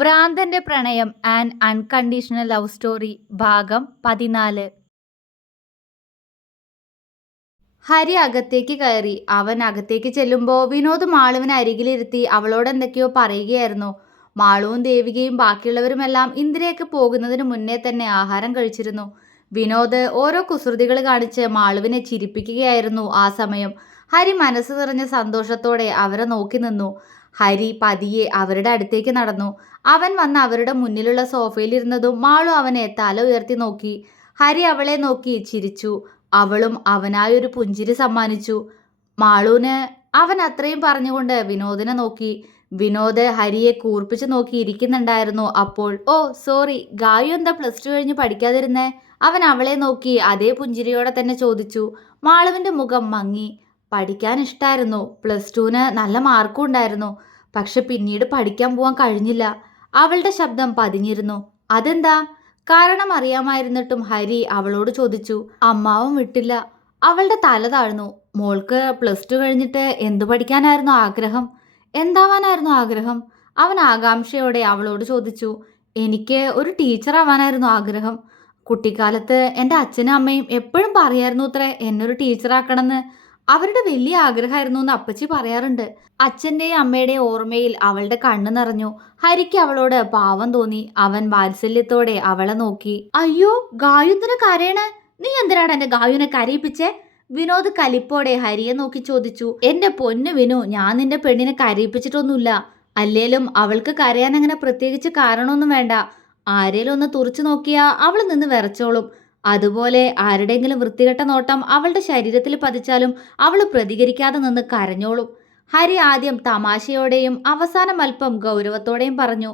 ഭ്രാന്തന്റെ പ്രണയം and unconditional love story ഭാഗം പതിനാല്. ഹരി അകത്തേക്ക് കയറി. അവൻ അകത്തേക്ക് ചെല്ലുമ്പോൾ വിനോദ് മാളുവിനെ അരികിലിരുത്തി അവളോട് എന്തൊക്കെയോ പറയുകയായിരുന്നു. മാളുവും ദേവികയും ബാക്കിയുള്ളവരുമെല്ലാം ഇന്ദിരയൊക്കെ പോകുന്നതിന് മുന്നേ തന്നെ ആഹാരം കഴിച്ചിരുന്നു. വിനോദ് ഓരോ കുസൃതികൾ കാണിച്ച് മാളുവിനെ ചിരിപ്പിക്കുകയായിരുന്നു ആ സമയം. ഹരി മനസ്സ് നിറഞ്ഞ സന്തോഷത്തോടെ അവരെ നോക്കി നിന്നു. ഹരി പതിയെ അവരുടെ അടുത്തേക്ക് നടന്നു. അവൻ വന്ന് അവരുടെ മുന്നിലുള്ള സോഫയിലിരുന്നതും മാളു അവനെ തല ഉയർത്തി നോക്കി. ഹരി അവളെ നോക്കി ചിരിച്ചു. അവളും അവനായൊരു പുഞ്ചിരി സമ്മാനിച്ചു. മാളുവിന് അവൻ അത്രയും പറഞ്ഞുകൊണ്ട് വിനോദിനെ നോക്കി. വിനോദ് ഹരിയെ കൂർപ്പിച്ച് നോക്കി ഇരിക്കുന്നുണ്ടായിരുന്നു. അപ്പോൾ ഓ സോറി ഗായു എന്താ പ്ലസ് ടു കഴിഞ്ഞ് പഠിക്കാതിരുന്നേ? അവൻ അവളെ നോക്കി അതേ പുഞ്ചിരിയോടെ തന്നെ ചോദിച്ചു. മാളുവിന്റെ മുഖം മങ്ങി. പഠിക്കാൻ ഇഷ്ടമായിരുന്നു പ്ലസ് ടുവിന് നല്ല മാർക്കും ഉണ്ടായിരുന്നു. പക്ഷെ പിന്നീട് പഠിക്കാൻ പോവാൻ കഴിഞ്ഞില്ല. അവളുടെ ശബ്ദം പതിഞ്ഞിരുന്നു. അതെന്താ? കാരണം അറിയാമായിരുന്നിട്ടും ഹരി അവളോട് ചോദിച്ചു. അമ്മാവും വിട്ടില്ല. അവളുടെ തല താഴ്ന്നു. മോൾക്ക് പ്ലസ് ടു കഴിഞ്ഞിട്ട് എന്തു പഠിക്കാനായിരുന്നു ആഗ്രഹം? എന്താവാനായിരുന്നു ആഗ്രഹം? അവൻ ആകാംക്ഷയോടെ അവളോട് ചോദിച്ചു. എനിക്ക് ഒരു ടീച്ചർ ആവാനായിരുന്നു ആഗ്രഹം. കുട്ടിക്കാലത്ത് എന്റെ അച്ഛനും അമ്മയും എപ്പോഴും പറയായിരുന്നു അത്ര എന്നൊരു ടീച്ചറാക്കണമെന്ന്. അവരുടെ വലിയ ആഗ്രഹമായിരുന്നു എന്ന് അപ്പച്ചി പറയാറുണ്ട്. അച്ഛന്റെയും അമ്മയുടെയും ഓർമ്മയിൽ അവളുടെ കണ്ണു നിറഞ്ഞു. ഹരിക്ക് അവളോട് പാവം തോന്നി. അവൻ വാത്സല്യത്തോടെ അവളെ നോക്കി. അയ്യോ ഗായുന്തിനെ കരയണേ? നീ എന്തിനാണ് എന്റെ ഗായുനെ കരയിപ്പിച്ചേ? വിനോദ് കലിപ്പോടെ ഹരിയെ നോക്കി ചോദിച്ചു. എന്റെ പൊന്നു വിനു ഞാൻ നിന്റെ പെണ്ണിനെ കരയിപ്പിച്ചിട്ടൊന്നുമില്ല. അല്ലേലും അവൾക്ക് കരയാൻ അങ്ങനെ പ്രത്യേകിച്ച് കാരണമൊന്നും വേണ്ട. ആരേലും ഒന്ന് തുറച്ചു നോക്കിയാ അവൾ നിന്ന് വിറച്ചോളും. അതുപോലെ ആരുടെയെങ്കിലും വൃത്തികെട്ട നോട്ടം അവളുടെ ശരീരത്തിൽ പതിച്ചാലും അവൾ പ്രതികരിക്കാതെ നിന്ന് കരഞ്ഞോളും. ഹരി ആദ്യം തമാശയോടെയും അവസാനം അല്പം ഗൗരവത്തോടെയും പറഞ്ഞു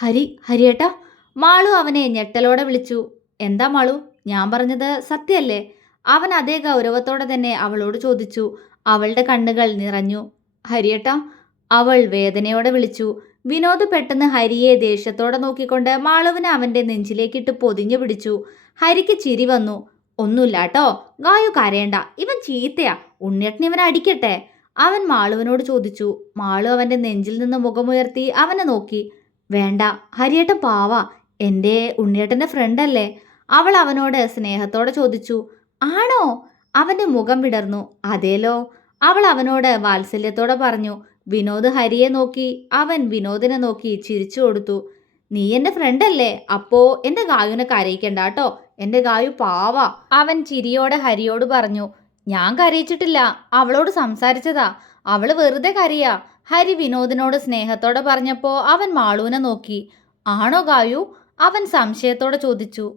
ഹരി ഹരിയേട്ടാ മാളു അവനെ ഞെട്ടലോടെ വിളിച്ചു. എന്താ മാളു? ഞാൻ പറഞ്ഞത് സത്യല്ലേ? അവൻ അതേ ഗൗരവത്തോടെ തന്നെ അവളോട് ചോദിച്ചു. അവളുടെ കണ്ണുകൾ നിറഞ്ഞു. ഹരിയേട്ടാ അവൾ വേദനയോടെ വിളിച്ചു. വിനോദ് പെട്ടെന്ന് ഹരിയെ ദേഷ്യത്തോടെ നോക്കിക്കൊണ്ട് മാളുവിനെ അവന്റെ നെഞ്ചിലേക്കിട്ട് പൊതിഞ്ഞു പിടിച്ചു. ഹരിക്ക് ചിരി വന്നു. ഒന്നുമില്ല കേട്ടോ ഗായു കരയണ്ട. ഇവൻ ചീത്തയാ. ഉണ്ണിയേട്ടൻ ഇവൻ അടിക്കട്ടെ. അവൻ മാളുവിനോട് ചോദിച്ചു. മാളു അവന്റെ നെഞ്ചിൽ നിന്ന് മുഖമുയർത്തി അവനെ നോക്കി. വേണ്ട. ഹരിയേട്ടൻ പാവാ. എന്റെ ഉണ്ണിയേട്ടന്റെ ഫ്രണ്ടല്ലേ അവൾ അവനോട് സ്നേഹത്തോടെ ചോദിച്ചു. ആണോ? അവന്റെ മുഖം വിടർന്നു. അതേലോ. അവൾ അവനോട് വാത്സല്യത്തോടെ പറഞ്ഞു. വിനോദ് ഹരിയെ നോക്കി അവൻ വിനോദിനെ നോക്കി ചിരിച്ചു കൊടുത്തു. നീ എന്റെ ഫ്രണ്ടല്ലേ അപ്പോ എന്റെ ഗായുവിനെ കരയിക്കണ്ട കേട്ടോ. എന്റെ ഗായു പാവ. അവൻ ചിരിയോടെ ഹരിയോട് പറഞ്ഞു ഞാൻ കരയിച്ചിട്ടില്ല. അവളോട് സംസാരിച്ചതാ. അവൾ വെറുതെ കരയാ. ഹരി വിനോദിനോട് സ്നേഹത്തോടെ പറഞ്ഞപ്പോ അവൻ മാളുവിനെ നോക്കി. ആണോ ഗായു? അവൻ സംശയത്തോടെ ചോദിച്ചു.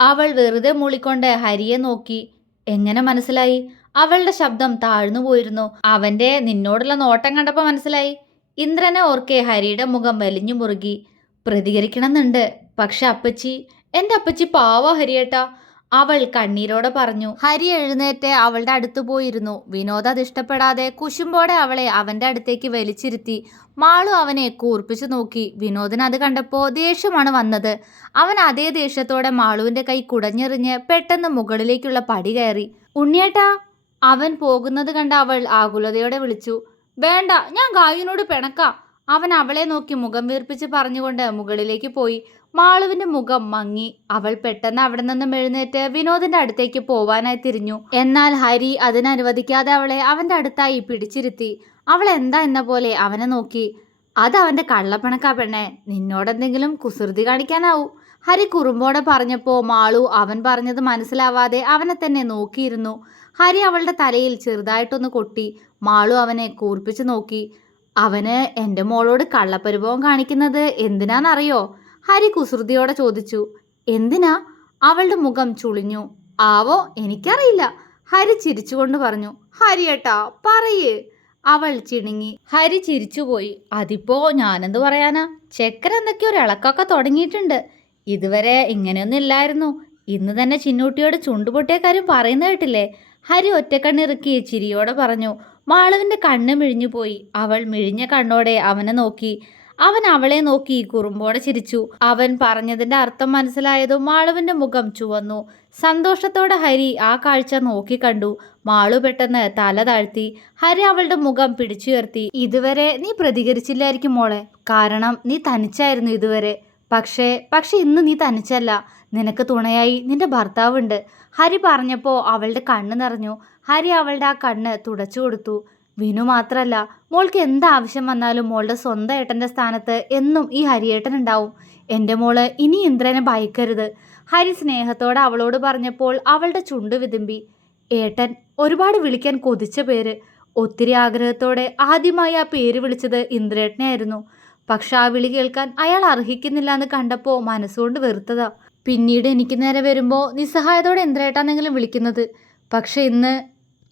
അവൾ വെറുതെ മൂളിക്കൊണ്ട് ഹരിയെ നോക്കി. എങ്ങനെ മനസ്സിലായി? അവളുടെ ശബ്ദം താഴ്ന്നു പോയിരുന്നു. അവന്റെ നിന്നോടുള്ള നോട്ടം കണ്ടപ്പോൾ മനസ്സിലായി. ഇന്ദ്രനെ ഓർക്കെ ഹരിയുടെ മുഖം വലിഞ്ഞു മുറുകി. പ്രതികരിക്കണമെന്നുണ്ട്. പക്ഷെ അപ്പച്ചി എന്റെ അപ്പച്ചി പാവ ഹരിയേട്ടാ. അവൾ കണ്ണീരോടെ പറഞ്ഞു. ഹരി എഴുന്നേറ്റ് അവളുടെ അടുത്ത് പോയിരുന്നു. വിനോദ അത് ഇഷ്ടപ്പെടാതെ കുശുമ്പോടെ അവളെ അവന്റെ അടുത്തേക്ക് വലിച്ചിരുത്തി. മാളു അവനെ കൂർപ്പിച്ചു നോക്കി. വിനോദിന് അത് കണ്ടപ്പോൾ ദേഷ്യമാണ് വന്നത്. അവൻ അതേ ദേഷ്യത്തോടെ മാളുവിന്റെ കൈ കുടഞ്ഞെറിഞ്ഞ് പെട്ടെന്ന് മുകളിലേക്കുള്ള പടി കയറി. ഉണ്ണിയേട്ടാ അവൻ പോകുന്നത് കണ്ട അവൾ ആകുലതയോടെ വിളിച്ചു വേണ്ട ഞാൻ ഗായുവിനോട് പിണക്കാം. അവൻ അവളെ നോക്കി മുഖം വീർപ്പിച്ച് പറഞ്ഞുകൊണ്ട് മുകളിലേക്ക് പോയി. മാളുവിന്റെ മുഖം മങ്ങി അവൾ പെട്ടെന്ന് അവിടെ നിന്നും എഴുന്നേറ്റ് വിനോദിന്റെ അടുത്തേക്ക് പോവാനായി തിരിഞ്ഞു. എന്നാൽ ഹരി അതിനനുവദിക്കാതെ അവളെ അവന്റെ അടുത്തായി പിടിച്ചിരുത്തി. അവൾ എന്താ എന്ന പോലെ അവനെ നോക്കി. അത് അവന്റെ കള്ളപ്പണക്കാ പെണ്ണെ നിന്നോടെന്തെങ്കിലും കുസൃതി കാണിക്കാനാവൂ. ഹരി കുറുമ്പോടെ പറഞ്ഞപ്പോ മാളു അവൻ പറഞ്ഞത് മനസ്സിലാവാതെ അവനെ തന്നെ നോക്കിയിരുന്നു. ഹരി അവളുടെ തലയിൽ ചെറുതായിട്ടൊന്ന് കൊട്ടി മാളു അവനെ കൂർപ്പിച്ചു നോക്കി. അവന് എന്റെ മോളോട് കള്ളപ്പരിഭവം കാണിക്കുന്നത് എന്തിനാണെന്നറിയോ ഹരി കുസൃതിയോടെ ചോദിച്ചു. എന്തിനാ? അവളുടെ മുഖം ചുളിഞ്ഞു. ആവോ എനിക്കറിയില്ല. ഹരി ചിരിച്ചുകൊണ്ട് പറഞ്ഞു. ഹരിയേട്ടാ പറയേ. അവൾ ചിണുങ്ങി. ഹരി ചിരിച്ചുപോയി. അതിപ്പോ ഞാനെന്ത് പറയാനാ? ചെക്കൻ എന്തൊക്കെയോ ഇളക്കൊക്കെ തുടങ്ങിയിട്ടുണ്ട്. ഇതുവരെ ഇങ്ങനെയൊന്നും ഇല്ലായിരുന്നു. ഇന്ന് തന്നെ ചിന്നൂട്ടിയോട് ചുണ്ടുപൊട്ടിയ കാര്യം പറയുന്ന കേട്ടില്ലേ? ഹരി ഒറ്റക്കണ്ണിറുക്കി ചിരിയോടെ പറഞ്ഞു മാളവിന്റെ കണ്ണ് മിഴിഞ്ഞു പോയി. അവൾ മിഴിഞ്ഞ കണ്ണോടെ അവനെ നോക്കി. അവൻ അവളെ നോക്കി കുറുമ്പോടെ ചിരിച്ചു. അവൻ പറഞ്ഞതിന്റെ അർത്ഥം മനസ്സിലായതും മാളുവിന്റെ മുഖം ചുവന്നു. സന്തോഷത്തോടെ ഹരി ആ കാഴ്ച നോക്കിക്കണ്ടു മാളു പെട്ടെന്ന് തല താഴ്ത്തി. ഹരി അവളുടെ മുഖം പിടിച്ചുയർത്തി. ഇതുവരെ നീ പ്രതികരിച്ചില്ലായിരിക്കും മോളെ. കാരണം നീ തനിച്ചായിരുന്നു ഇതുവരെ. പക്ഷേ പക്ഷെ ഇന്ന് നീ തനിച്ചല്ല. നിനക്ക് തുണയായി. നിന്റെ ഭർത്താവുണ്ട്. ഹരി പറഞ്ഞപ്പോൾ അവളുടെ കണ്ണ് നിറഞ്ഞു. ഹരി അവളുടെ ആ കണ്ണ് തുടച്ചു കൊടുത്തു. വിനു മാത്രല്ല മോൾക്ക് എന്താവശ്യം വന്നാലും മോളുടെ സ്വന്തം ഏട്ടന്റെ സ്ഥാനത്ത് എന്നും ഈ ഹരിയേട്ടൻ ഉണ്ടാവും. എന്റെ മോൾ ഇനി ഇന്ദ്രനെ ഭയക്കരുത്. ഹരി സ്നേഹത്തോടെ അവളോട് പറഞ്ഞപ്പോൾ അവളുടെ ചുണ്ട് വിതുമ്പി. ഏട്ടൻ ഒരുപാട് വിളിക്കാൻ കൊതിച്ച പേര്. ഒത്തിരി ആഗ്രഹത്തോടെ ആദ്യമായി ആ പേര് വിളിച്ചത് ഇന്ദ്രേട്ടനെയായിരുന്നു. പക്ഷെ ആ വിളി കേൾക്കാൻ അയാൾ അർഹിക്കുന്നില്ല എന്ന് കണ്ടപ്പോൾ മനസ്സുകൊണ്ട് വെറുത്തതാ. പിന്നീട് എനിക്ക് നേരെ വരുമ്പോൾ നിസ്സഹായതോടെ ഇന്ദ്രേട്ടാന്നെങ്കിലും വിളിക്കുന്നത്? പക്ഷെ ഇന്ന്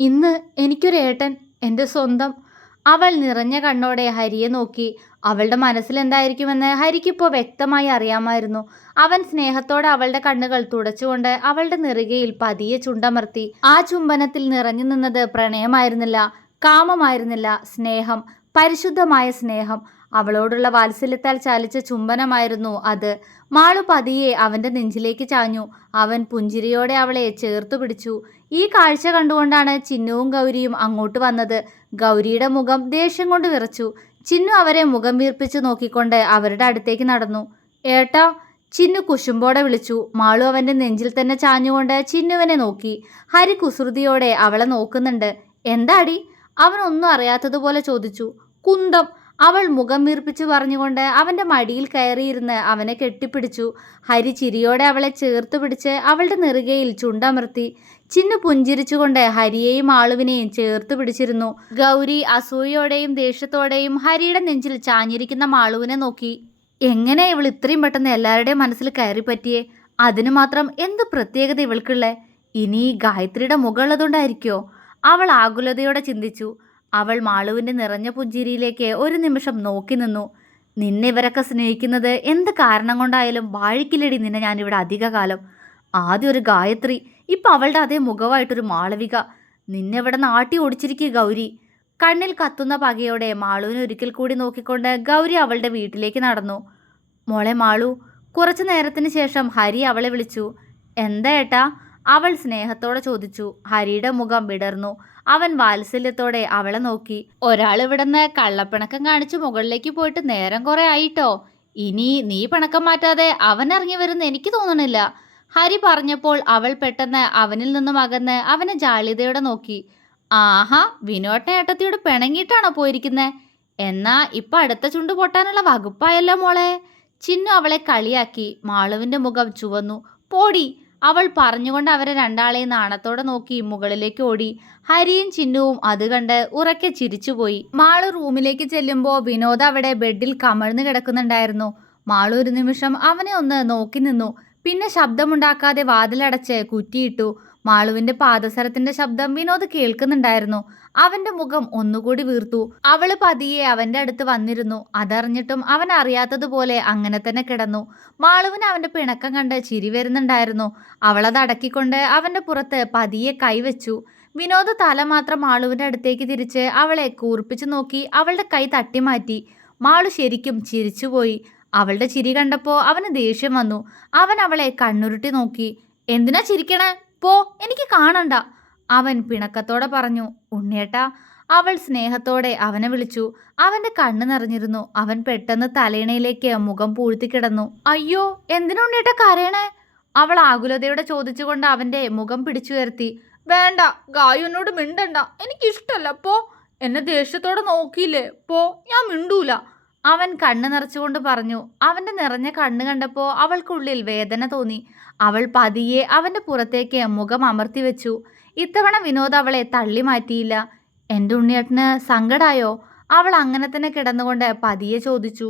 ഇന്ന് എനിക്കൊരു ഏട്ടൻ എന്റെ സ്വന്തം. അവൾ നിറഞ്ഞ കണ്ണോടെ ഹരിയെ നോക്കി. അവളുടെ മനസ്സിൽ എന്തായിരിക്കുമെന്ന് ഹരിക്കിപ്പോൾ വ്യക്തമായി അറിയാമായിരുന്നു. അവൻ സ്നേഹത്തോടെ അവളുടെ കണ്ണുകൾ തുടച്ചുകൊണ്ട് അവളുടെ നെറുകയിൽ പതിയെ ചുണ്ടമർത്തി. ആ ചുംബനത്തിൽ നിറഞ്ഞു നിന്നത് പ്രണയമായിരുന്നില്ല കാമമായിരുന്നില്ല സ്നേഹം പരിശുദ്ധമായ സ്നേഹം. അവളോടുള്ള വാത്സല്യത്താൽ ചാലിച്ച ചുംബനമായിരുന്നു അത്. മാളു പതിയെ അവന്റെ നെഞ്ചിലേക്ക് ചാഞ്ഞു. അവൻ പുഞ്ചിരിയോടെ അവളെ ചേർത്തു പിടിച്ചു. ഈ കാഴ്ച കണ്ടുകൊണ്ടാണ് ചിന്നുവും ഗൗരിയും അങ്ങോട്ട് വന്നത്. ഗൗരിയുടെ മുഖം ദേഷ്യം കൊണ്ട് വിറച്ചു. ചിന്നു അവരെ മുഖം വീർപ്പിച്ച് നോക്കിക്കൊണ്ട് അവരുടെ അടുത്തേക്ക് നടന്നു. ഏട്ടാ ചിന്നു കുശുമ്പോടെ വിളിച്ചു. മാളു അവന്റെ നെഞ്ചിൽ തന്നെ ചാഞ്ഞുകൊണ്ട് ചിന്നുവിനെ നോക്കി. ഹരി കുസൃതിയോടെ അവളെ നോക്കുന്നുണ്ട്. എന്താടി? അവൻ ഒന്നും അറിയാത്തതുപോലെ ചോദിച്ചു. കുന്തം അവൾ മുഖം വീർപ്പിച്ചു പറഞ്ഞുകൊണ്ട് അവന്റെ മടിയിൽ കയറിയിരുന്ന് അവനെ കെട്ടിപ്പിടിച്ചു. ഹരി ചിരിയോടെ അവളെ ചേർത്ത് പിടിച്ച് അവളുടെ നെറുകയിൽ ചുണ്ടമർത്തി. ചിന്നു പുഞ്ചിരിച്ചുകൊണ്ട് ഹരിയെയും ആളുവിനെയും ചേർത്ത് പിടിച്ചിരുന്നു. ഗൗരി അസൂയയോടെയും ദേഷ്യത്തോടെയും ഹരിയുടെ നെഞ്ചിൽ ചാഞ്ഞിരിക്കുന്ന മാളുവിനെ നോക്കി. എങ്ങനെ ഇവൾ ഇത്രയും പെട്ടെന്ന് എല്ലാവരുടെയും മനസ്സിൽ കയറി പറ്റിയേ അതിനു മാത്രം എന്ത് പ്രത്യേകത ഇവൾക്കുള്ളേ? ഇനി ഗായത്രിയുടെ മുകളുള്ളതുകൊണ്ടായിരിക്കോ അവൾ ആകുലതയോടെ ചിന്തിച്ചു. അവൾ മാളുവിന്റെ നിറഞ്ഞ പുഞ്ചിരിയിലേക്ക് ഒരു നിമിഷം നോക്കി നിന്നു. നിന്നെ ഇവരൊക്കെ സ്നേഹിക്കുന്നത് എന്ത് കാരണം കൊണ്ടായാലും വാഴിക്കില്ലടി നിന്നെ ഞാനിവിടെ അധികകാലം. ആദ്യം ഒരു ഗായത്രി ഇപ്പം അവളുടെ അതേ മുഖമായിട്ടൊരു മാളവിക. നിന്നെ ഇവിടെ നാട്ടി ഓടിച്ചിരിക്കുക ഗൗരി. കണ്ണിൽ കത്തുന്ന പകയോടെ മാളുവിനെ ഒരിക്കൽ കൂടി നോക്കിക്കൊണ്ട് ഗൗരി അവളുടെ വീട്ടിലേക്ക് നടന്നു. മോളെ മാളു കുറച്ചു നേരത്തിന് ശേഷം ഹരി അവളെ വിളിച്ചു. എന്താ ഏട്ടാ? അവൾ സ്നേഹത്തോടെ ചോദിച്ചു. ഹരിയുടെ മുഖം വിടർന്നു. അവൻ വാത്സല്യത്തോടെ അവളെ നോക്കി. ഒരാൾ ഇവിടുന്ന് കള്ളപ്പിണക്കം കാണിച്ച് മുകളിലേക്ക് പോയിട്ട് നേരം കുറെ ആയിട്ടോ. ഇനി നീ പിണക്കം മാറ്റാതെ അവൻ ഇറങ്ങി വരുന്ന എനിക്ക് തോന്നണില്ല. ഹരി പറഞ്ഞപ്പോൾ അവൾ പെട്ടെന്ന് അവനിൽ നിന്നും അകന്ന് അവനെ ജാള്യതയോടെ നോക്കി. ആഹാ വിനോട്ട ഏട്ടത്തിയോട് പിണങ്ങിയിട്ടാണോ പോയിരിക്കുന്നത് എന്നാ ഇപ്പൊ അടുത്ത ചുണ്ട് പൊട്ടാനുള്ള വകുപ്പായല്ലോ മോളെ. ചിന്നു അവളെ കളിയാക്കി മാളുവിന്റെ മുഖം ചുവന്നു. പോടി അവൾ പറഞ്ഞുകൊണ്ട് അവരെ രണ്ടാളെയും നാണത്തോടെ നോക്കി മുകളിലേക്ക് ഓടി. ഹരിയും ചിന്നുവും അത് കണ്ട് ഉറക്കെ ചിരിച്ചുപോയി. മാളു റൂമിലേക്ക് ചെല്ലുമ്പോൾ വിനോദ് അവിടെ ബെഡിൽ കമഴ്ന്നു കിടക്കുന്നുണ്ടായിരുന്നു. മാളു ഒരു നിമിഷം അവനെ ഒന്ന് നോക്കി നിന്നു. പിന്നെ ശബ്ദമുണ്ടാക്കാതെ വാതിലടച്ച് കുറ്റിയിട്ടു. മാളുവിന്റെ പാദസരത്തിന്റെ ശബ്ദം വിനോദ് കേൾക്കുന്നുണ്ടായിരുന്നു. അവന്റെ മുഖം ഒന്നുകൂടി വീർത്തു. അവൾ പതിയെ അവന്റെ അടുത്ത് വന്നിരുന്നു. അതറിഞ്ഞിട്ടും അവൻ അറിയാത്തതുപോലെ അങ്ങനെ തന്നെ കിടന്നു. മാളുവിന് അവന്റെ പിണക്കം കണ്ട് ചിരി വരുന്നുണ്ടായിരുന്നു. അവളത് അടക്കിക്കൊണ്ട് അവന്റെ പുറത്ത് പതിയെ കൈവച്ചു വിനോദ് തല മാത്രം മാളുവിന്റെ അടുത്തേക്ക് തിരിച്ച് അവളെ കൂർപ്പിച്ചു നോക്കി അവളുടെ കൈ തട്ടിമാറ്റി. മാളു ശരിക്കും ചിരിച്ചുപോയി. അവളുടെ ചിരി കണ്ടപ്പോൾ അവന് ദേഷ്യം വന്നു. അവൻ അവളെ കണ്ണുരുട്ടി നോക്കി. എന്തിനാ ചിരിക്കണേ? പോ എനിക്ക് കാണണ്ട. അവൻ പിണക്കത്തോടെ പറഞ്ഞു ഉണ്ണിയേട്ടാ അവൾ സ്നേഹത്തോടെ അവനെ വിളിച്ചു. അവന്റെ കണ്ണ് നിറഞ്ഞിരുന്നു. അവൻ പെട്ടെന്ന് തലയിണയിലേക്ക് മുഖം പൂഴ്ത്തി കിടന്നു. അയ്യോ എന്തിനുണ്ണിയേട്ട കരയണേ? അവൾ ആകുലതയോടെ ചോദിച്ചുകൊണ്ട് അവന്റെ മുഖം പിടിച്ചുയർത്തി വേണ്ട ഗായുവിനോട് മിണ്ടണ്ട. എനിക്കിഷ്ടല്ല പോ. എന്നെ ദേഷ്യത്തോടെ നോക്കിയില്ലേ പോ. ഞാൻ മിണ്ടൂല. അവൻ കണ്ണ് നിറച്ചുകൊണ്ട് പറഞ്ഞു അവന്റെ നിറഞ്ഞ കണ്ണ് കണ്ടപ്പോൾ അവൾക്കുള്ളിൽ വേദന തോന്നി. അവൾ പതിയെ അവന്റെ പുറത്തേക്ക് മുഖം അമർത്തി വെച്ചു. ഇത്തവണ വിനോദ് അവളെ തള്ളി മാറ്റിയില്ല. എന്റെ ഉണ്ണിയേട്ടന് സങ്കടായോ? അവൾ അങ്ങനെ തന്നെ കിടന്നുകൊണ്ട് പതിയെ ചോദിച്ചു.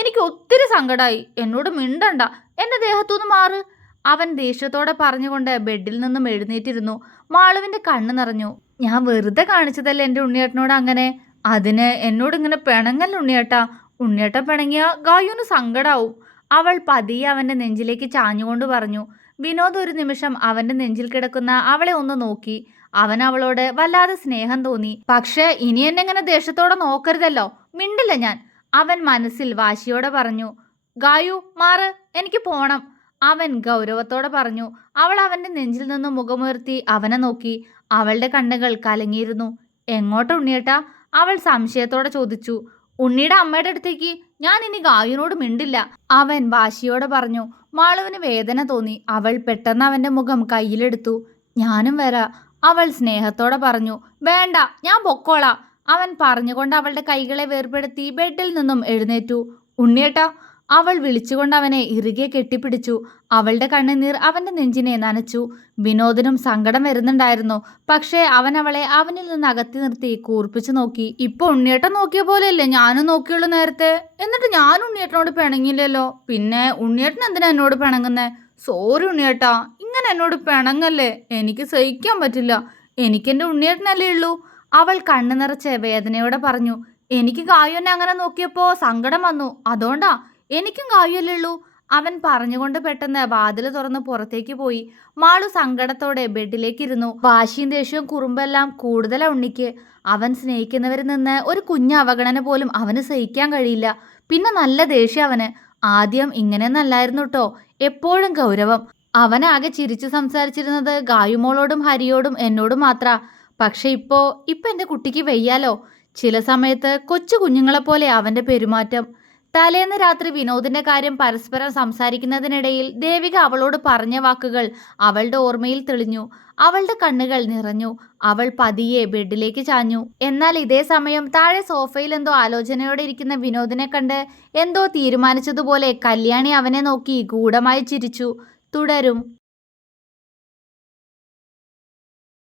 എനിക്ക് ഒത്തിരി സങ്കടമായി എന്നോട് മിണ്ടണ്ട. എന്റെ ദേഹത്തുനിന്ന് മാറ്. അവൻ ദേഷ്യത്തോടെ പറഞ്ഞുകൊണ്ട് ബെഡിൽ നിന്നും എഴുന്നേറ്റിരുന്നു. മാളുവിന്റെ കണ്ണ് നിറഞ്ഞു. ഞാൻ വെറുതെ കാണിച്ചതല്ലേ എന്റെ ഉണ്ണിയേട്ടനോട് അങ്ങനെ? അതിന് എന്നോട് ഇങ്ങനെ പിണങ്ങല്ല ഉണ്ണിയേട്ടാ? ഉണ്ണിയേട്ട പിണങ്ങിയ ഗായുന് സങ്കടാവും. അവൾ പതിയെ അവന്റെ നെഞ്ചിലേക്ക് ചാഞ്ഞുകൊണ്ട് പറഞ്ഞു വിനോദ് ഒരു നിമിഷം അവന്റെ നെഞ്ചിൽ കിടക്കുന്ന അവളെ ഒന്ന് നോക്കി. അവൻ അവളോട് വല്ലാതെ സ്നേഹം തോന്നി. പക്ഷേ ഇനി എന്നെ ഇങ്ങനെ ദേഷ്യത്തോടെ നോക്കരുതല്ലോ. മിണ്ടില്ല ഞാൻ. അവൻ മനസ്സിൽ വാശിയോടെ പറഞ്ഞു ഗായു മാറ്. എനിക്ക് പോണം. അവൻ ഗൗരവത്തോടെ പറഞ്ഞു അവൾ അവന്റെ നെഞ്ചിൽ നിന്ന് മുഖമുയർത്തി അവനെ നോക്കി. അവളുടെ കണ്ണുകൾ കലങ്ങിയിരുന്നു. എങ്ങോട്ട് ഉണ്ണിയേട്ടാ? അവൾ സംശയത്തോടെ ചോദിച്ചു ഉണ്ണിയുടെ അമ്മയുടെ അടുത്തേക്ക് ഞാൻ ഇനി ഗായുനോട് മിണ്ടില്ല. അവൻ വാശിയോടെ പറഞ്ഞു മാളുവിന് വേദന തോന്നി. അവൾ പെട്ടെന്ന് അവന്റെ മുഖം കയ്യിലെടുത്തു. ഞാനും വരാ. അവൾ സ്നേഹത്തോടെ പറഞ്ഞു വേണ്ട ഞാൻ പൊക്കോളാം. അവൻ പറഞ്ഞുകൊണ്ട് അവളുടെ കൈകളെ വേർപെടുത്തി ബെഡിൽ നിന്നും എഴുന്നേറ്റു. ഉണ്ണിയേട്ടാ അവൾ വിളിച്ചുകൊണ്ട് അവനെ ഇറുകെ കെട്ടിപ്പിടിച്ചു. അവളുടെ കണ്ണുനീർ അവന്റെ നെഞ്ചിനെ നനച്ചു. വിനോദനും സങ്കടം വരുന്നുണ്ടായിരുന്നു. പക്ഷേ അവൻ അവളെ അവനിൽ നിന്ന് അകത്തി നിർത്തി കൂർപ്പിച്ചു നോക്കി. ഇപ്പൊ ഉണ്ണിയേട്ടൻ നോക്കിയ പോലെയല്ലേ? ഞാനും നോക്കിയുള്ളൂ നേരത്തെ. എന്നിട്ട് ഞാൻ ഉണ്ണിയേട്ടനോട് പിണങ്ങില്ലല്ലോ പിന്നെ ഉണ്ണിയേട്ടൻ എന്തിനാ എന്നോട് പിണങ്ങുന്നേ? സോറി ഉണ്ണിയേട്ടാ ഇങ്ങനെ എന്നോട് പിണങ്ങല്ലേ? എനിക്ക് സഹിക്കാൻ പറ്റില്ല. എനിക്കെന്റെ ഉണ്ണിയേട്ടനല്ലേ ഉള്ളൂ. അവൾ കണ്ണു നിറച്ച് വേദനയോടെ പറഞ്ഞു. എനിക്ക് കായുവിനെ അങ്ങനെ നോക്കിയപ്പോ സങ്കടം വന്നു. അതുകൊണ്ടാ എനിക്കും ഉള്ളൂ അവൻ പറഞ്ഞുകൊണ്ട് പെട്ടെന്ന് വാതിൽ തുറന്ന് പുറത്തേക്ക് പോയി. മാളു സങ്കടത്തോടെ ബെഡിലേക്കിരുന്നു. വാശിയും ദേഷ്യവും കുറുമ്പെല്ലാം കൂടുതലാ ഉണ്ണിക്ക്. അവൻ സ്നേഹിക്കുന്നവരിൽ നിന്ന് ഒരു കുഞ്ഞ് അവഗണന പോലും അവന് സഹിക്കാൻ കഴിയില്ല. പിന്നെ നല്ല ദേഷ്യം അവന്. ആദ്യം ഇങ്ങനെ നല്ലായിരുന്നു കേട്ടോ. എപ്പോഴും ഗൗരവം. അവനാകെ ചിരിച്ചു സംസാരിച്ചിരുന്നത് ഗായുമോളോടും ഹരിയോടും എന്നോടും മാത്ര. പക്ഷെ ഇപ്പോ ഇപ്പൊ എന്റെ കുട്ടിക്ക് വയ്യാലോ? ചില സമയത്ത് കൊച്ചു കുഞ്ഞുങ്ങളെപ്പോലെ അവന്റെ പെരുമാറ്റം. തലേന്ന് രാത്രി വിനോദിന്റെ കാര്യം പരസ്പരം സംസാരിക്കുന്നതിനിടയിൽ ദേവിക അവളോട് പറഞ്ഞ വാക്കുകൾ അവളുടെ ഓർമ്മയിൽ തെളിഞ്ഞു. അവളുടെ കണ്ണുകൾ നിറഞ്ഞു. അവൾ പതിയെ ബെഡിലേക്ക് ചാഞ്ഞു. എന്നാൽ ഇതേ സമയം താഴെ സോഫയിൽ എന്തോ ആലോചനയോടെ ഇരിക്കുന്ന വിനോദിനെ കണ്ട് എന്തോ തീരുമാനിച്ചതുപോലെ കല്യാണി അവനെ നോക്കി ഗൂഢമായി ചിരിച്ചു. തുടരും.